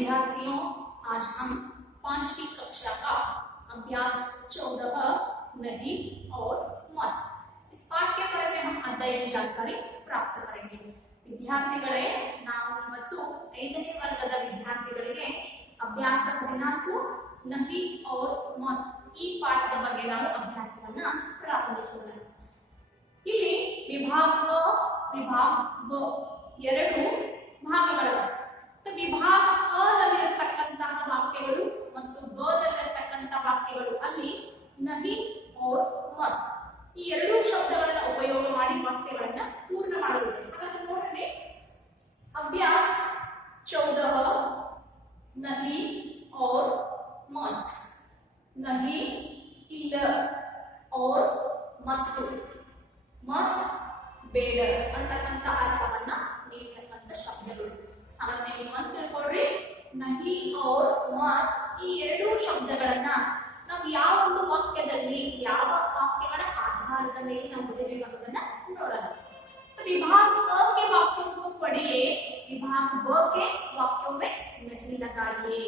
विद्यार्थियों, आज हम 5वीं कक्षा का अभ्यास 14 नहीं और मत इस पाठ के बारे में हम अध्ययन जानकारी प्राप्त करेंगे. ವಿದ್ಯಾರ್ಥಿಗಳೇ, ನಾವು ಇವತ್ತು 5ನೇ ವರ್ಗದ ವಿದ್ಯಾರ್ಥಿಗಳಿಗೆ ಅಭ್ಯಾಸ 14 ನಹಿ और ಮತ್ ಈ ಪಾಠದ ಬಗ್ಗೆ ನಾವು ಅಭ್ಯಾಸವನ್ನ ಪ್ರಾರಂಭಿಸೋಣ. ಇಲ್ಲಿ ವಿಭಾಗ ಅ, ವಿಭಾಗ ಬ ಎರಡು ಭಾಗಗಳಿವೆ. ವಿಭಾಗ ಅ ದಲ್ಲಿರತಕ್ಕಂತಹ ವಾಕ್ಯಗಳು ಮತ್ತು ಬ ದಲ್ಲಿರತಕ್ಕಂತಹ ವಾಕ್ಯಗಳು ಅಲ್ಲಿ ನಹಿ और ಮತ್ ಈ ಎರಡು ಶಬ್ದಗಳನ್ನು ಉಪಯೋಗ ಮಾಡಿ ವಾಕ್ಯಗಳನ್ನು ಪೂರ್ಣ ಮಾಡಬಹುದು. ಹಾಗಾದ್ರೆ ನೋಡ್ರಿ, अभ्यास 14 नहीं और मत. नहीं ಇಲ್ಲ और ಮತ್ತು ಮತ್ ಬೇಡ ಅಂತಕ್ಕಂಥ ಅರ್ಥವನ್ನ ನೀಡತಕ್ಕಂಥ ಶಬ್ದಗಳು. ಹಾಗಾದ್ರೆ ನೀವು ಮತ್ ತಿಳ್ಕೊಳ್ರಿ, ನಹಿ और ಮತ್ ಈ ಎರಡು ಶಬ್ದಗಳನ್ನ ನಾವು ಯಾವ ಒಂದು ವಾಕ್ಯದಲ್ಲಿ ಯಾವ ವಾಕ್ಯಗಳ ಆಧಾರದ ಮೇಲೆ ನಾವು ಬರೀಬೇಕನ್ನೋದನ್ನ ನೋಡೋಣ. विभाग अ के वाक्यों को पढ़िए, विभाग ब के वाक्यों में नहीं लगाइए.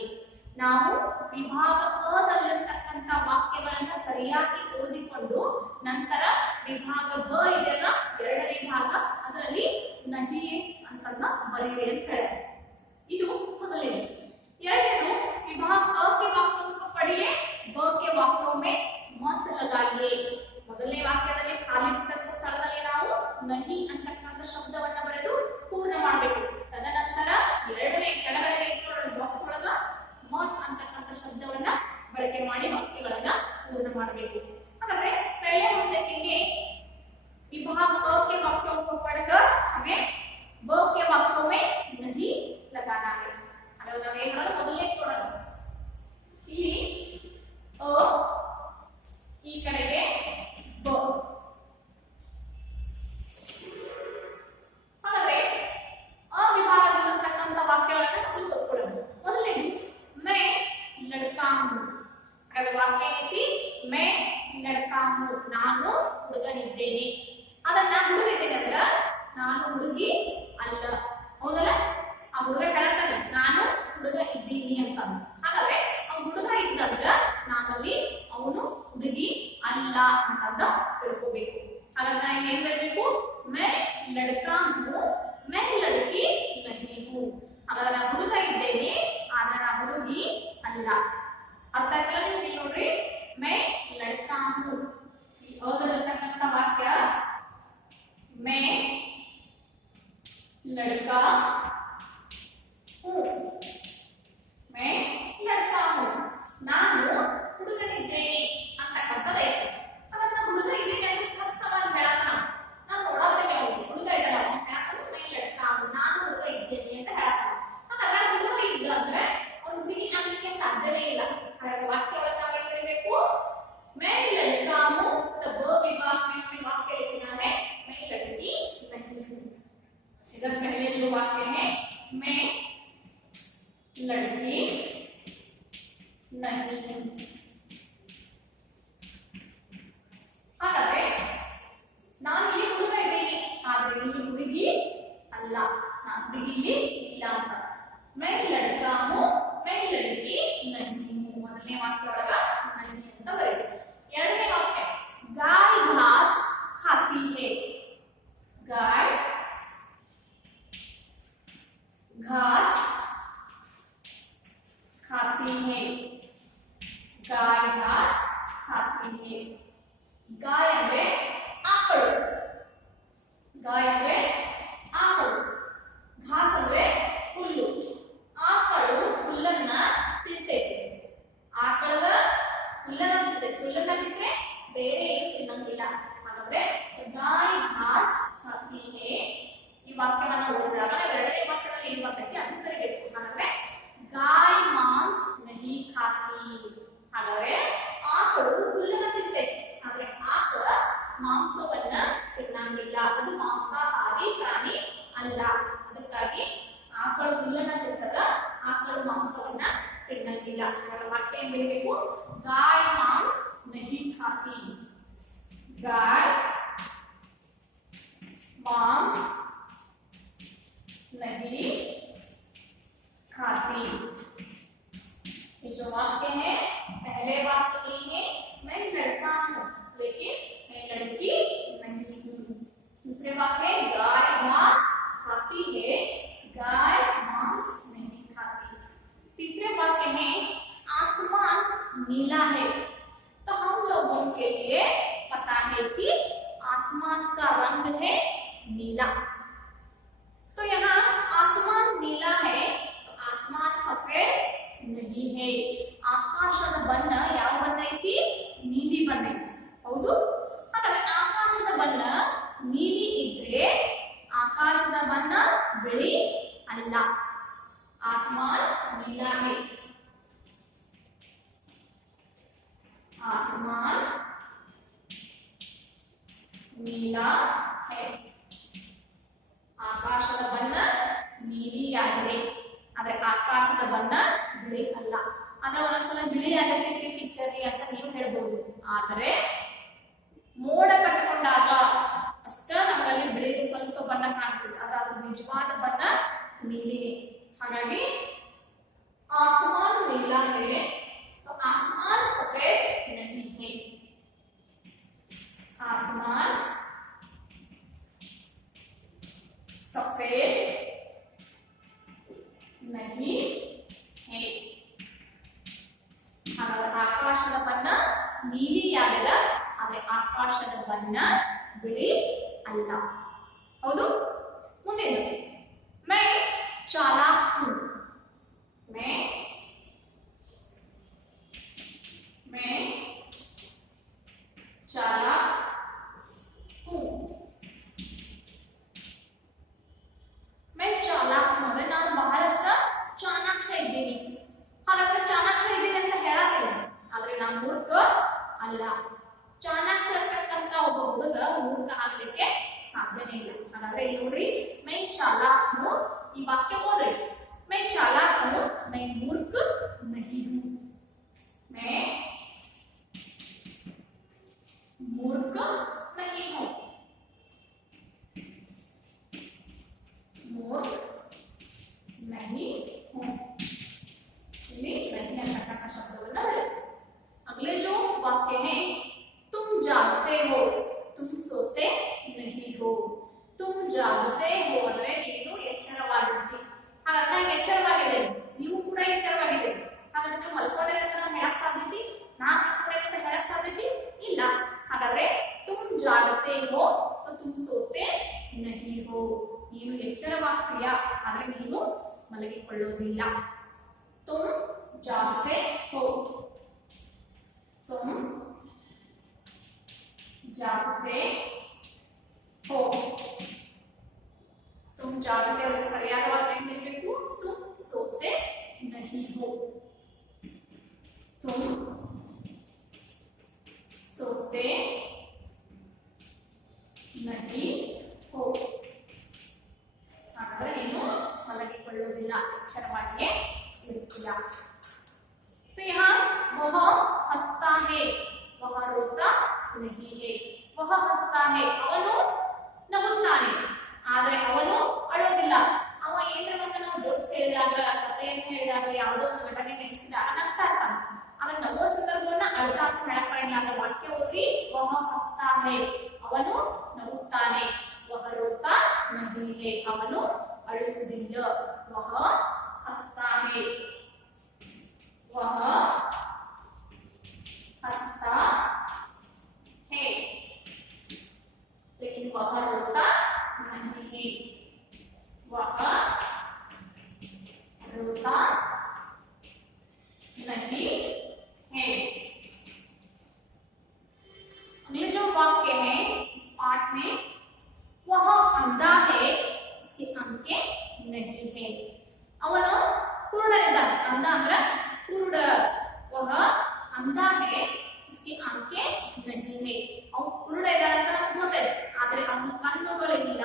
ನಾವು ವಿಭಾಗ ಅ ದಲ್ಲಿರತಕ್ಕಂತ ವಾಕ್ಯಗಳನ್ನ ಸರಿಯಾಗಿ ಓದಿಕೊಂಡು ನಂತರ ವಿಭಾಗ ಬ ಇದೆಯಲ್ಲ ಎರಡನೇ ಭಾಗ ಅದರಲ್ಲಿ ನಹಿ ಅಂತನ್ನ ಬರೀರಿ ಅಂತ ಹೇಳ್ತಾರೆ. ಇದು ಮೊದಲನೇ. ಎರಡನೇದು विभाग अ के वाक्यों को पढ़िए, ब के वाक्यों में मत लगाइए. ಮೊದಲನೇ ವಾಕ್ಯದಲ್ಲಿ ಖಾಲಿ ಬಿಟ್ಟಂತ ಸ್ಥಳದಲ್ಲಿ ನಾವು ನಹಿ ಅಂತಕ್ಕಂಥ ಶಬ್ದವನ್ನ ಬರೆದು ಪೂರ್ಣ ಮಾಡಬೇಕು. ತದನಂತರ ಎರಡನೇ ಕೆಳಗಡೆ ಬಾಕ್ಸ್ ಒಳಗ ಮತ್ ಅಂತಕ್ಕಂಥ ಶಬ್ದವನ್ನ ಬಳಕೆ ಮಾಡಿ ವಾಕ್ಯಗಳನ್ನ ಪೂರ್ಣ ಮಾಡಬೇಕು. ಹಾಗಾದ್ರೆ पहले हम देखेंगे विभाग अ के वाक्यों को पढ़कर हमें ब के वाक्यों में नहीं लगाना है. हाಗಾದ್ರೆ ನಾವು ಏನು ಮಾಡೋಣ, ಮೊದಲನೇ ಕೊಡೋಣ. ಇಲ್ಲಿ ಅ ಈ ಕಡೆಗೆ ಬ. ಹಾಗಾದ್ರೆ ಅ ವಿಭಾಗದಲ್ಲಿರತಕ್ಕಂಥ ವಾಕ್ಯಗಳನ್ನು ಮೊದಲು ಓದ್ಕೊಳ್ಳೋಣ. ಮೊದಲನೇದು ಮೈ ಲಡ್ಕಾ ಹೂ. ಹಾಗಾದ್ರೆ ವಾಕ್ಯ ಏನೈತಿ, ಮೈ ಲಡ್ಕಾ ಹೂ, ನಾನು ಹುಡುಗನಿದ್ದೇನೆ. ಅದನ್ನ ಹುಡುಗಿದ್ದೇನೆ ಅಂದ್ರ ನಾನು ಹುಡುಗಿ ಅಲ್ಲ, ಹೌದಲ್ಲ? ಆ ಹುಡುಗ ಹೇಳತ್ತಾನೆ ನಾನು ಹುಡುಗ ಇದ್ದೀನಿ ಅಂತ. ಹಾಗಾದ್ರೆ ಅವ್ನು ಹುಡುಗ ಇದ್ದಂದ್ರ ನಾನಲ್ಲಿ ಅವನು ಹುಡುಗಿ ಅಲ್ಲ ಅಂತಂದ ತಿಳ್ಕೋಬೇಕು. ಹಾಗಾದ್ರೆ ನಾನು ಏನ್ ಬರಬೇಕು, ಮೈ ಲಡ್ಕಾ ಹೂ ಮೈ ಲಡ್ಕಿ ನಹಿ ಹೂ. ಹಾಗಾದ್ರೆ ನಾನು ಹುಡುಗ ಇದ್ದೇನೆ ಆದ್ರೆ ನಾ ಹುಡುಗಿ ಅಲ್ಲ. ಅರ್ಥ ಆಗ್ತಿಲ್ಲ ನಿಮ್ಗೆ? ನೋಡ್ರಿ, ಮೈ ಲಡ್ಕಾ ಹೂ ಈ ಓದಲಿರ್ತಕ್ಕಂಥ ವಾಕ್ಯ ಮೈ ಲಡ್ಕಾ ಹೂ, ಮೈ ಲಡ್ಕಾ ಹೂ, ನಾನು ಹುಡುಗನಿದ್ದೇನೆ ಅಂತಕ್ಕಂಥದ್ದೈತೆ. ಹಾಗಾದ್ರೆ ನಾನು ಹುಡುಗ ಇದ್ದೇನೆ ಅಂತ ಸ್ಪಷ್ಟವಾಗಿ ಹೇಳತ್ತಾನ. ನಾನು ನೋಡತ್ತೇನೆ ಅವನು ಹುಡುಗ ಇದ್ದಾನೆ, ಅವನು ಹೇಳತ್ತಾನ ಮೈ ಲಡ್ಕಾ ಹೂ, ನಾನು ಹುಡುಗ ಇದ್ದೇನೆ ಅಂತ ಹೇಳತ್ತಾನ. ಹಾಗಾದ್ರೆ ಹುಡುಗ ಇದ್ದ ಅಂದ್ರೆ ಅವನು ಹುಡುಗಿ ಆಗ್ಲಿಕ್ಕೆ ಸಾಧ್ಯವೇ ಇಲ್ಲ. ಹಾಗಾದ್ರೆ ವಾಕ್ಯವನ್ನು ನಾವೇನ್ ಬರೀಬೇಕು, ಮೈ ಲಡ್ಕಾ ಹೂ ತ ಬ विभाग में हमें वाक्य लिखना है मैं लड़की नहीं हूँ. इधर पहले जो वाक्य है मैं लड़की नहीं हूँ. ಹಾಗಾದ್ರೆ ನಾನು ಇಲ್ಲಿ ಹುಡುಗ ಇದ್ದೀನಿ ಆದ್ರೆ ಇಲ್ಲಿ ಹುಡುಗಿ ಅಲ್ಲ, ನಾನು ಹುಡುಗಿ ಇಲ್ಲಿ ಇಲ್ಲ ಅಂತ. मैं लड़का हूँ मैं लड़की नहीं हूँ. ಮೊದಲನೇ ವಾಕ್ಯ ಒಳಗ नहीं ಅಂತ ಬರೀಬೇಕು. ಎರಡನೇ ವಾಕ್ಯ गाय घास खाती है. गाय घास खाती है. गाय घास खाती है. गाय ಅಂದ್ರೆ ಆಕಳು, गाय ಅಂದ್ರೆ ಆಕಳು, घास ಅಂದ್ರೆ ಹುಲ್ಲು. ಆಕಳು ಹುಲ್ಲನ್ನ ತಿಂತೈತೆ, ಆಕಳದ ಹುಲ್ಲನ್ನ ತಿಂತೈತೆ. ಹುಲ್ಲನ್ನ ಬಿಟ್ರೆ ಬೇರೆ ಏನು ತಿನ್ನಂಗಿಲ್ಲ. ಹಾಗಾದ್ರೆ ಗಾಯ್ ಘಾಸ್ ಖಾತಿ ಹೇ ಈ ವಾಕ್ಯವನ್ನ ಓದಿದಾಗ ಎರಡನೇ ವಾಕ್ಯದಲ್ಲಿ ಏನ್ ಬರ್ತೈತಿ ಅದನ್ನ ಬರೀಬೇಕು. ಹಾಗಾದ್ರೆ ಗಾಯ್ ಮಾಂಸ್ ನಹಿ ಖಾತಿ. ಹಾಗಾದ್ರೆ ಆಕಳು ಹುಲ್ಲನ್ನ ತಿಂತೈತಿ ಆದ್ರೆ ಆಕಳ ಮಾಂಸವನ್ನ ತಿನ್ನಂಗಿಲ್ಲ, ಅದು ಮಾಂಸಾಹಾರಿ ಪ್ರಾಣಿ ಅಲ್ಲ. ಅದಕ್ಕಾಗಿ ಆಕಳು ಹುಲ್ಲನ್ನ ತಿಂತದ, ಆಕಳು ಮಾಂಸವನ್ನ ತಿನ್ನಂಗಿಲ್ಲ. ವಾಕ್ಯ ಏನ್ ಬರೀಬೇಕು, ಗಾಯ್ ಮಾಂಸ್ ನಹಿ ಖಾತಿ. गाय मांस नहीं खाती. दूसरे वाक्य गाय घास खाती है, गाय मांस नहीं खाती। तीसरे वाक्य है आसमान नीला है। तो हम लोगों के लिए पता है कि आसमान का रंग है नीला। तो यहाँ आसमान नीला है, तो आसमान सफेद नहीं है। ಆಕಾಶದ ಬಣ್ಣ ಯಾವ ಬಣ್ಣ ಐತಿ? ನೀಲಿ ಬಣ್ಣ ಐತಿ, ಹೌದು? ಹಾಗಾದ್ರೆ ಆಕಾಶದ ಬಣ್ಣ ನೀಲಿ ಇದ್ರೆ ಆಕಾಶದ ಬಣ್ಣ ಬಿಳಿ ಅಲ್ಲ. ಆಸಮಾನ್ नीला है, आसमान नीला है. ಆಕಾಶದ ಬಣ್ಣ ನೀಲಿಯಾಗಿದೆ, ಆದ್ರೆ ಆಕಾಶದ ಬಣ್ಣ ಬಿಳಿ ಅಲ್ಲ. ಆದ್ರೆ ಒಂದೊಂದ್ಸಲ ಬಿಳಿ ಆಗತ್ತೆ ಟೀಚರ್ ಅಂತ ನೀವು ಹೇಳ್ಬೋದು, ಆದರೆ ಮೋಡ ಕಟ್ಟಿಕೊಂಡಾಗ ಅಷ್ಟ ನಮ್ಮಲ್ಲಿ ಬಿಳಿ ಸ್ವಲ್ಪ ಬಣ್ಣ ಕಾಣಿಸ್ತದೆ, ಆದ್ರೆ ಅದ್ರ ನಿಜವಾದ ಬಣ್ಣ ನೀಲಿನೇ. ಹಾಗಾಗಿ आसमान नीला है तो आसमान सफेद नहीं है. आसमान सफेद नहीं है. ಹಾಗಾದ್ರೆ ಆಕಾಶದ ಬಣ್ಣ ನೀಲಿಯಾಗಿದೆ, ಆದ್ರೆ ಆಕಾಶದ ಬಣ್ಣ ಬಿಳಿ ಅಲ್ಲ, ಹೌದು? ಮುಂದೇನು? मैं चालाक हूं. मैं चालाक हूं. मैं चालाक हूं ಅಂದ್ರೆ ನಾನು ಬಹಳಷ್ಟು ಚಾಣಾಕ್ಷ ಇದ್ದೀನಿ. ಹಾಗಾದ್ರೆ ಚಾಣಾಕ್ಷ ಇದ್ದೀನಿ ಅಂತ ಹೇಳತ್ತಿಲ್ಲ, ಆದ್ರೆ ನಾನು ಮೂರ್ಖ ಅಲ್ಲ. ಚಾಣಾಕ್ಷ ಇರ್ತಕ್ಕಂತ ಒಬ್ಬ ಹುಡುಗ ಮೂರ್ಖ ಆಗ್ಲಿಕ್ಕೆ ಸಾಧ್ಯನೇ ಇಲ್ಲ. ಹಾಗಾದ್ರೆ ಇಲ್ಲಿ ನೋಡ್ರಿ, मैं चालाक हूं ಈ ವಾಕ್ಯ ಓದ್ರಿ. मैं चालाक हूं, मैं मूर्ख नहीं हूं. मैं मूर्ख नहीं हूं. मूर्ख नहीं हूं. ಇಲ್ಲಿ नहीं ಅನ್ನತಕ್ಕ ಶಬ್ದವನ್ನ ಬರೆಯಿರಿ. अगले जो वाक्य है तुम जागते हो, तुम सोते नहीं हो. तुम जागते हो ಅಂದ್ರೆ ನೀನು ಎಚ್ಚರವಾಗಿರ್ತಿ. ಹಾಗಾದ್ರೆ ನಾನು ಎಚ್ಚರವಾಗಿದ್ದೇನೆ, ನೀವು ಕೂಡ ಎಚ್ಚರವಾಗಿದ್ದೀರಿ. ಹಾಗಾದ್ರೆ ನೀವು ಮಲ್ಕೊಂಡಿರಿ ಅಂತ ನಾವು ಹೇಳಕ್ ಸಾಧ್ಯತಿ? ನಾನು ಮಲ್ಕೊಂಡಿರಿ ಅಂತ ಹೇಳಕ್ ಸಾಧ್ಯತಿ ಇಲ್ಲ. ಹಾಗಾದ್ರೆ ತುಮ್ ಜಾಗತೆ ಹೋ तो तुम सोते नहीं हो. ನೀನು ಎಚ್ಚರವಾಗ್ತೀಯ, ಆದ್ರೆ ನೀನು ಮಲಗಿಕೊಳ್ಳೋದಿಲ್ಲ. तुम जागते हो, तुम जागते हो. तुम जागते हो ಸರಿಯಾದ ವಾಕ್ಯ ಏನಿರಬೇಕು? तुम सोते नहीं हो. तुम सोते नहीं हो. ಹಾಗಾದ್ರೆ ನೀನು ಮಲಗಿಕೊಳ್ಳೋದಿಲ್ಲ, ಎಚ್ಚರವಾಗಿಯೇ ಇರ್ತೀಯ. तो यहाँ वह हंसता है, वह रोता नहीं है. वह हंसता है ಅವನು ನಗುತ್ತಾನೆ, ಆದ್ರೆ ಅವನು ಅಳೋದಿಲ್ಲ. ಅವ ಏನ್ರ ಅಂತ ನಾವು ಜೋಕ್ಸ್ ಹೇಳಿದಾಗ, ಕಥೆಯನ್ನು ಹೇಳಿದಾಗ, ಯಾವುದೋ ಒಂದು ಘಟನೆ ನೆನೆಸಿದಾಗ ನಗ್ತಾ ಇರ್ತಾನೆ. ಆದ್ರೆ ನಗೋ ಸಂದರ್ಭವನ್ನ ಅಳ್ತಾ ಅಂತ ಹೇಳಕ್ ಬರಂಗಿಲ್ಲ. ಅಂದ್ರೆ ವಾಕ್ಯ ಓದಿ ವಹ ಹಸ್ತಾ ಹೇ, ಅವನು ನಗುತ್ತಾನೆ. ವಹ ರೋತಾ ನಹಿ ಹೇ, ಅವನು ಅಳುವುದಿಲ್ಲ. ವಹ ಹಸ್ತಾ ಹೇ, ವಹ ಹಸ್ತಾ ಹೇ, लेकिन वह रोता नहीं है. वह रोता नहीं है. अगले जो वाक्य है इस पाठ में, वह अंधा है, इसके आंखें नहीं है. ಅವನು ಕುರುಡನಿದ್ದಾನೆ. ಅಂಧ ಅಂದ್ರೆ ಕುರುಡ. वह अंधा है, इसकी आंखें नहीं है. ಅವನು ಕುರುಡ ಇದ್ದಾನೆ ಅಂತ ನಮ್ಗೆ ಗೊತ್ತೈತೆ, ಆದ್ರೆ ಅವನ ಕಣ್ಣುಗಳಿಲ್ಲ.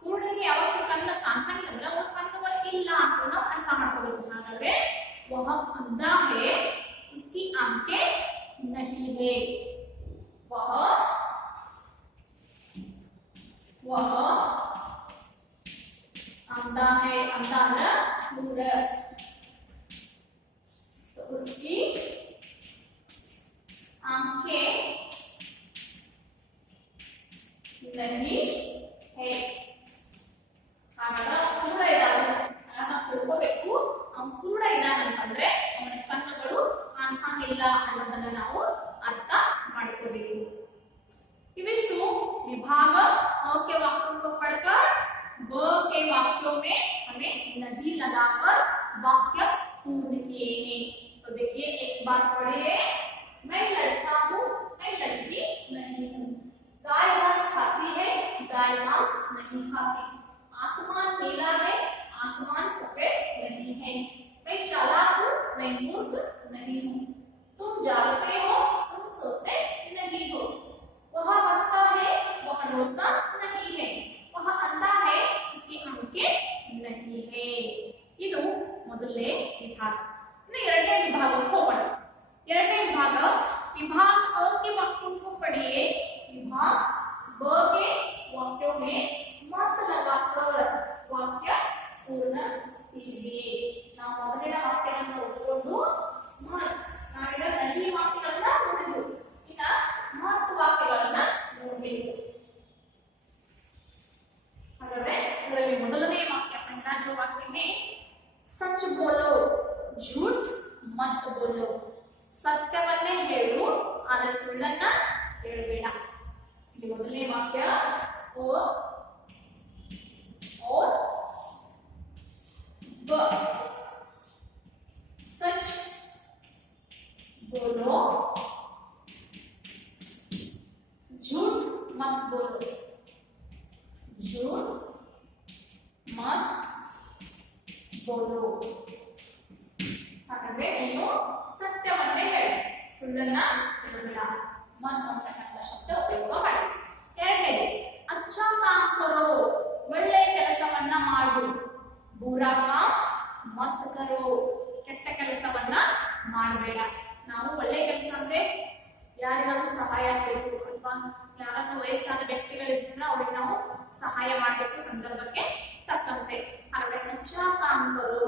ಕುರುಡನಿಗೆ ಯಾವತ್ತೂ ಕಣ್ಣು ಕಾಣಿಸಂಗಿಲ್ಲ ಅಂದ್ರೆ ಅವನ ಕಣ್ಣುಗಳು ಇಲ್ಲ ಅಂತ ನಾವು ಅರ್ಥ ಮಾಡ್ಕೋಬೇಕು. ಹಾಗಾದ್ರೆ वह अंधा है, उसकी आंखें नहीं है. वह अंधा है, अंधा ಅಂದ್ರೆ ಕುರುಡ. तो उसकी आंखें नहीं के वाक्यों में हमें नहीं लगाकर वाक्य पूर्ण किए हैं। तो देखिए एक बार पढ़िए, मैं लड़का हूँ, मैं लड़की नहीं हूँ। गाय घास खाती है, गाय घास नहीं खाती। आसमान नीला है, आसमान सफेद नहीं है। मैं चालाक हूँ, मैं मूर्ख नहीं हूँ। तुम जागते हो, तुम सोते नहीं हो। वह हंसता है, वह रोता नहीं है। वह अंधा है, उसकी आंखें नहीं है। ಇದು ಮೊದಲನೇ ವಿಭಾಗ. ಇನ್ನು ಎರಡನೇ ವಿಭಾಗಕ್ಕೆ ಹೋಗೋಣ. ಎರಡನೇ ವಿಭಾಗ विभाग अ के वाक्यों को पढ़िए. विभाग ब के वाक्यों में मत लगाकर वाक्य पूर्ण कीजिए. ನಾವು ಮೊದಲಿನ ವಾಕ್ಯವನ್ನು ಓದಿಕೊಂಡು ಮತ್ ನಾವೀಗ ನಹಿ ವಾಕ್ಯಗಳನ್ನ ನೋಡಿದ್ವು. ಈಗ ಮತ್ ವಾಕ್ಯಗಳನ್ನ ನೋಡಬೇಕು. ಹಾಗಾದ್ರೆ ಇದರಲ್ಲಿ ಮೊದಲನೇ ವಾಕ್ಯ पहला जो वाक्य में सच बोलो झूठ मत बोलो. ಸತ್ಯವನ್ನೇ ಹೇಳು ಆದರೆ ಸುಳ್ಳನ್ನ ಹೇಳಬೇಡ. ಇಲ್ಲಿ ಮೊದಲನೇ ವಾಕ್ಯ और ब सच बोलो झूठ मत बोलो. झूठ मत बोलो. ಹಾಗಾದ್ರೆ ನೀನು ಸತ್ಯವನ್ನೇ ಹೇಳು, ಸುಳ್ಳನ್ನ ಹೇಳಬೇಡ. ಮತ್ ಅಂತಕ್ಕಂಥ ಶಬ್ದ ಉಪಯೋಗ ಮಾಡಿ. ಎರಡನೇದು ಅಚ್ಚಾ ಕಾಮ್ ಕರೋ, ಒಳ್ಳೆ ಕೆಲಸವನ್ನ ಮಾಡು. ಬೂರಾ ಕಾಮ್ ಮತ್ ಕರೋ, ಕೆಟ್ಟ ಕೆಲಸವನ್ನ ಮಾಡಬೇಡ. ನಾವು ಒಳ್ಳೆ ಕೆಲಸ ಅಂದ್ರೆ ಯಾರಿಗಾದ್ರೂ ಸಹಾಯ ಆಗಬೇಕು ಅಥವಾ ಯಾರಾದ್ರೂ ವಯಸ್ಸಾದ ವ್ಯಕ್ತಿಗಳಿದ್ರೆ ಅವ್ರಿಗೆ ನಾವು ಸಹಾಯ ಮಾಡಬೇಕು ಸಂದರ್ಭಕ್ಕೆ ತಕ್ಕಂತೆ. ಹಾಗಾದ್ರೆ ಅಚ್ಚಾ ಕಾಮ್ ಕರೋ,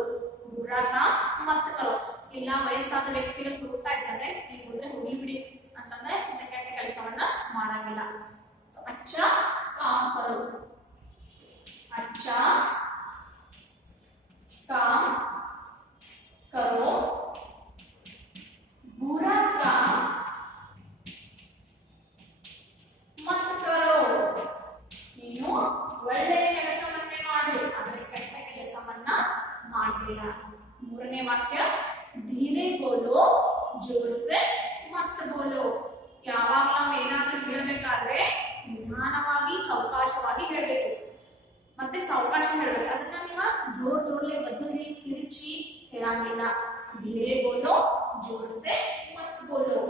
ಬೂರಾ ಕಾಮ್ ಮತ್ ಕರೋ. ಇಲ್ಲ ವಯಸ್ಸಾದ ವ್ಯಕ್ತಿಗಳು ಹುಡುಕ್ತಾ ಇದ್ದಾರೆ, ನೀವು ಹೋದ್ರೆ ಹೋಗಿ ಬಿಡಿ ಅಂತಂದ್ರೆ ಇಂಥ ಕೆಟ್ಟ ಕೆಲಸವನ್ನ ಮಾಡಂಗಿಲ್ಲ. ಅಚ್ಚಾ ಕಾಮ್ ಕರೋ, अच्छा काम करो, बुरा काम मत करो. ನೀನು ಒಳ್ಳೆಯ ಕೆಲಸವನ್ನೇ ಮಾಡು ಆದರೆ ಕೆಟ್ಟ ಕೆಲಸವನ್ನ ಮಾಡಬೇಡ. ಮೂರನೇ ವಾಕ್ಯ धीरे बोलो जोर से मत बोलो. ಯಾವಾಗ ನಾವು ಏನಾದ್ರೂ ಹೇಳಬೇಕಾದ್ರೆ ನಿಧಾನವಾಗಿ ಸಾವಕಾಶವಾಗಿ ಹೇಳಬೇಕು, ಮತ್ತೆ ಸಾವಕಾಶ ಹೇಳಬೇಕು. ಅದನ್ನ ನೀವು ಜೋರ್ ಜೋರ್ಲೆ ಬದಲಿ ಕಿರಿಚಿ ಹೇಳಂಗಿಲ್ಲ. धीरे बोलो जोर से मत बोलो.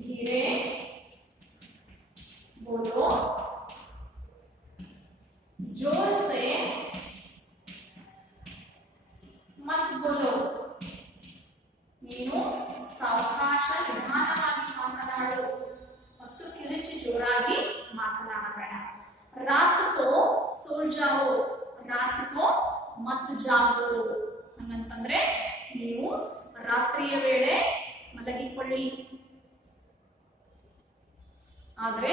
धीरे बोलो जोर से मत बोलो. ನೀನು ಸಾವಕಾಶ ನಿಧಾನವಾಗಿ ಮಾತನಾಡು ಮತ್ತು ಕಿರಿಚಿ ಜೋರಾಗಿ ಮಾತನಾಡಬೇಡ. रात को सो जाओ, रात को मत जाओ. ಹಂಗಂತಂದ್ರೆ ನೀವು ರಾತ್ರಿಯ ವೇಳೆ ಮಲಗಿಕೊಳ್ಳಿ, ಆದ್ರೆ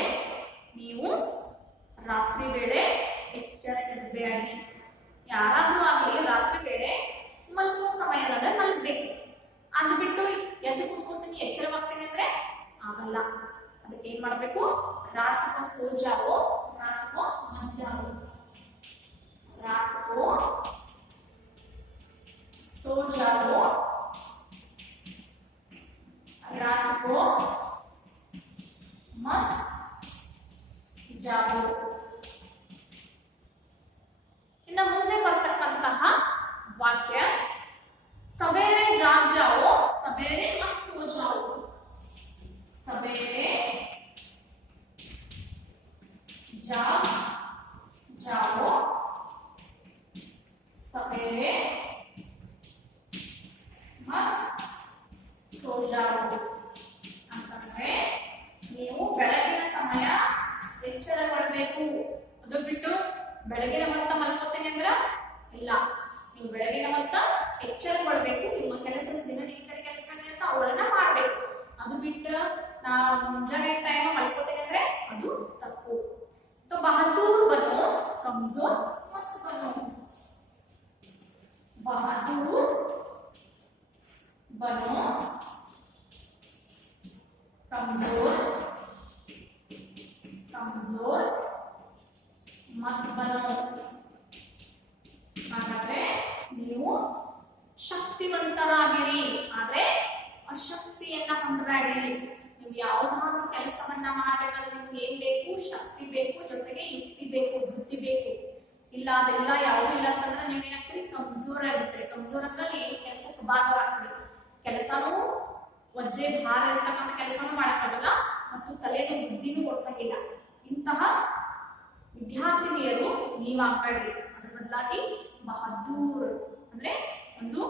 ನೀವು ರಾತ್ರಿ ವೇಳೆ ಎಚ್ಚರ ಇರಬೇಡಿ. ಯಾರಾದ್ರೂ ಆಗ್ಲಿ ರಾತ್ರಿ ವೇಳೆ ಮಲಗುವ ಸಮಯದಾಗ ಮಲಗಬೇಕು. ಅದು ಬಿಟ್ಟು ಎದ್ದು ಕೂತ್ಕೊತೀನಿ ಎಚ್ಚರವಾಗ್ತೀನಿ ಅಂದ್ರೆ ಆಗಲ್ಲ. ಅದಕ್ಕೆ ಏನ್ ಮಾಡ್ಬೇಕು? ರಾತ್ ಕೋ ಸೋ ಜಾओ, रात को मत जाओ. रात को सो जाओ, रात को मत जाओ. ಇನ್ನು ಮುಂದೆ ಬರ್ತಕ್ಕಂತಹ ವಾಕ್ಯ सवेरे जाग जाओ, सवेरे मत सो जाओ. सवेरे जाग जाओ, सवेरे मत सो जाओ. ಅಂತಂದ್ರೆ ನೀವು ಬೆಳಗಿನ ಸಮಯ ಎಚ್ಚರಗೊಳ್ಳಬೇಕು. ಅದು ಬಿಟ್ಟು ಬೆಳಗಿನ ಹೊತ್ತ ಮಲ್ಕೋತೀನಿ ಅಂದ್ರ ಇಲ್ಲ. ನೀವು ಬೆಳಗಿನ ಹೊತ್ತ ಎಚ್ಚರಗೊಳ್ಳಬೇಕು. ನಿಮ್ಮ ಕೆಲಸದ ದಿನನಿತ್ಯದ ಕೆಲಸಗಳನ್ನ ಅಂತ ಅವುಗಳನ್ನ ಮಾಡಬೇಕು. ಅದು ಬಿಟ್ಟು ನಾವು ಮುಂಜಾನೆ ಟೈಮ್ ಮಲ್ಕೋತೀನಿ ಅಂದ್ರೆ ಅದು ತಪ್ಪು. तो बहादुर बनो, कमजोर मत बनो. बहादुर बनो, कमजोर कमजोर मत बनो. ಸಂಘವನ್ನ ಮಾಡಬೇಕಾದ್ರೆ ನಿಮ್ಗೆ ಏನ್ ಬೇಕು? ಶಕ್ತಿ ಬೇಕು, ಜೊತೆಗೆ ಯುಕ್ತಿ ಬೇಕು, ಬುದ್ಧಿ ಬೇಕು. ಇಲ್ಲ ಅದೆಲ್ಲ ಯಾವುದು ಇಲ್ಲ ಅಂತಂದ್ರೆ ನೀವ್ ಏನಾಗ್ತೀರಿ? ಕಮ್ಜೋರ್ ಆಗ್ಬಿಡ್ತೀರಿ. ಕಮ್ಜೋರ್ ಅಂದ್ರೆ ಏನು ಕೆಲಸಕ್ಕೆ ಬಾರವಾಗ್ತೀರಿ. ಕೆಲಸನೂ ವಜ್ಜೆ ಭಾರ ಇರ್ತಕ್ಕಂಥ ಕೆಲಸನೂ ಮಾಡಕ್ಕಾಗಲ್ಲ ಮತ್ತು ತಲೆನೂ ಬುದ್ಧಿನೂ ಓಡಿಸಂಗಿಲ್ಲ. ಇಂತಹ ವಿದ್ಯಾರ್ಥಿನಿಯರು ನೀವಾಗ್ಬೇಡ್ರಿ. ಅದ್ರ ಬದಲಾಗಿ ಬಹದ್ದೂರ್ ಅಂದ್ರೆ ಒಂದು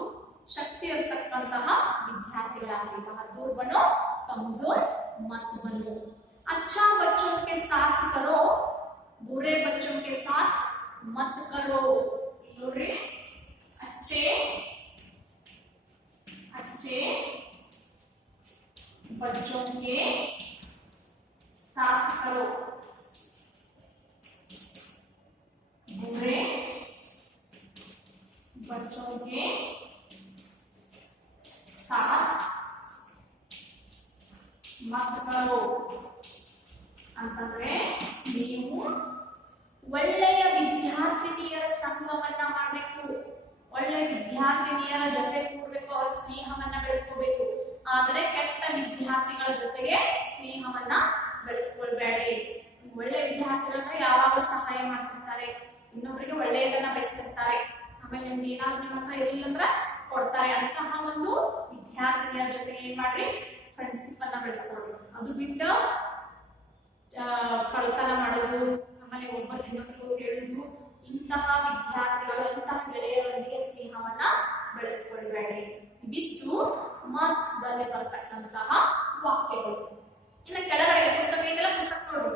ಶಕ್ತಿ ಇರತಕ್ಕಂತಹ ವಿದ್ಯಾರ್ಥಿಗಳಾಗಲಿ. ಬಹದ್ದೂರ್ ಬನೋ, ಕಮ್ಜೋರ್ ಮತ್ ಬನೋ. अच्छा बच्चों के साथ करो, बुरे बच्चों के साथ मत करो. ನೋಡ್ರಿ, अच्छे बच्चों के साथ करो, बुरे बच्चों के साथ मत करो ಅಂತಂದ್ರೆ ನೀವು ಒಳ್ಳೆಯ ವಿದ್ಯಾರ್ಥಿನಿಯರ ಸಂಘವನ್ನ ಮಾಡಬೇಕು. ಒಳ್ಳೆಯ ವಿದ್ಯಾರ್ಥಿನಿಯರ ಜೊತೆ ಕೂಡಬೇಕು, ಅವರ ಸ್ನೇಹವನ್ನ ಬೆಳೆಸ್ಕೋಬೇಕು. ಆದರೆ ಕೆಟ್ಟ ವಿದ್ಯಾರ್ಥಿಗಳ ಜೊತೆಗೆ ಸ್ನೇಹವನ್ನ ಬೆಳೆಸ್ಕೊಳ್ಬೇಡ್ರಿ. ಒಳ್ಳೆ ವಿದ್ಯಾರ್ಥಿಗಳು ಅಂದ್ರೆ ಯಾವಾಗಲೂ ಸಹಾಯ ಮಾಡ್ತಿರ್ತಾರೆ, ಇನ್ನೊಬ್ಬರಿಗೆ ಒಳ್ಳೆಯದನ್ನ ಬಯಸ್ತಿರ್ತಾರೆ, ಆಮೇಲೆ ನಿಮ್ಗೆ ಏನಾದ್ರು ನಿಮ್ಮ ಹತ್ರ ಇರಲಿಲ್ಲ ಅಂದ್ರ ಕೊಡ್ತಾರೆ. ಅಂತಹ ಒಂದು ವಿದ್ಯಾರ್ಥಿನಿಯರ ಜೊತೆಗೆ ಏನ್ ಮಾಡ್ರಿ? ಫ್ರೆಂಡ್ಶಿಪ್ ಅನ್ನ ಬೆಳೆಸ್ಕೊಳ್ರಿ. ಅದು ಬಿಟ್ಟು ಕಳ್ತನ ಮಾಡೋದು, ಆಮೇಲೆ ಒಬ್ಬರು ಇನ್ನೊಬ್ಬರಿಗೂ ಹೇಳುದು, ಇಂತಹ ವಿದ್ಯಾರ್ಥಿಗಳು, ಇಂತಹ ಗೆಳೆಯರೊಂದಿಗೆ ಸ್ನೇಹವನ್ನ ಬೆಳೆಸ್ಕೊಳ್ಬೇಡ್ರಿ. ಇದಿಷ್ಟು ಮತದಲ್ಲಿ ಬರ್ತಕ್ಕಂತಹ ವಾಕ್ಯಗಳು. ಇನ್ನು ಕೆಳಗಡೆ ಪುಸ್ತಕ ಇದೆಲ್ಲ ಪುಸ್ತಕ ನೋಡಿ.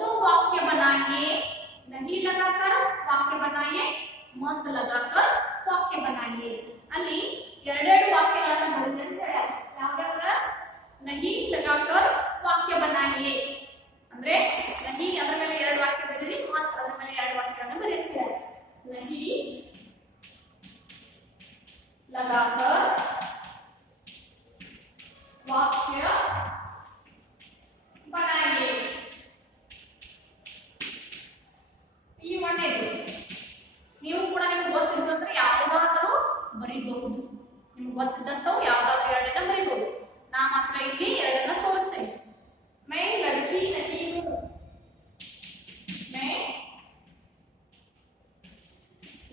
दो वाक्य बनाइए, नहीं लगाकर वाक्य बनाइए, मत लगाकर वाक्य बनाइए. ಅಲ್ಲಿ ಎರಡೆರಡು ವಾಕ್ಯಗಳನ್ನ ಬರೆದು ಅಂತ ಹೇಳ್ಯಾರ. ಯಾವ್ಯಾವ? नहीं लगाकर वाक्य बनाइए ಅಂದ್ರೆ नहीं ಅದರ ಮೇಲೆ ಎರಡು ವಾಕ್ಯ ಬರೀರಿ, ಮತ್ ಅದರ ಮೇಲೆ ಎರಡು ವಾಕ್ಯಗಳನ್ನ ಬರೆಯುತ್ತಾರೆ. नहीं लगाकर वाक्य बनाइए. ಈ ಒಳ್ಳೆಯದು. ನೀವು ಕೂಡ ನಿಮ್ಗೆ ಗೊತ್ತಿದ್ದು ಅಂದ್ರೆ ಯಾವುದಾದರೂ ಬರೀಬಹುದು. ನಿಮ್ಗೆ ಗೊತ್ತಿದ್ದಂಥವು ಯಾವುದಾದ್ರೂ ಎರಡನ್ನ ಬರೀಬಹುದು. ನಾ ಮಾತ್ರ ಇಲ್ಲಿ ಎರಡನ್ನ ತೋರಿಸ್ತೇನೆ. मैं लड़की नहीं हूँ, मैं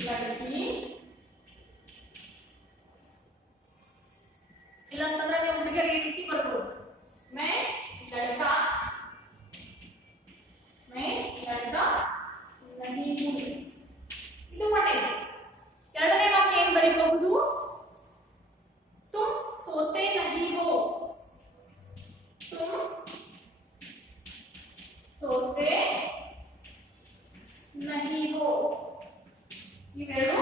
लड़की ಇಲ್ಲ ಅಂತಂದ್ರೆ ನೀವು ಹುಡುಗರು ಈ ರೀತಿ ಬರ್ಬೋದು. मैं लड़का नहीं हूँ. ಇದು ಒಳ್ಳೆಯದು. ಎರಡನೇ ವಾಕ್ಯ ಏನ್ ಬರೀಬಹುದು? तुम सोते नहीं हो, तुम सोते नहीं हो. ಇವೆರಡು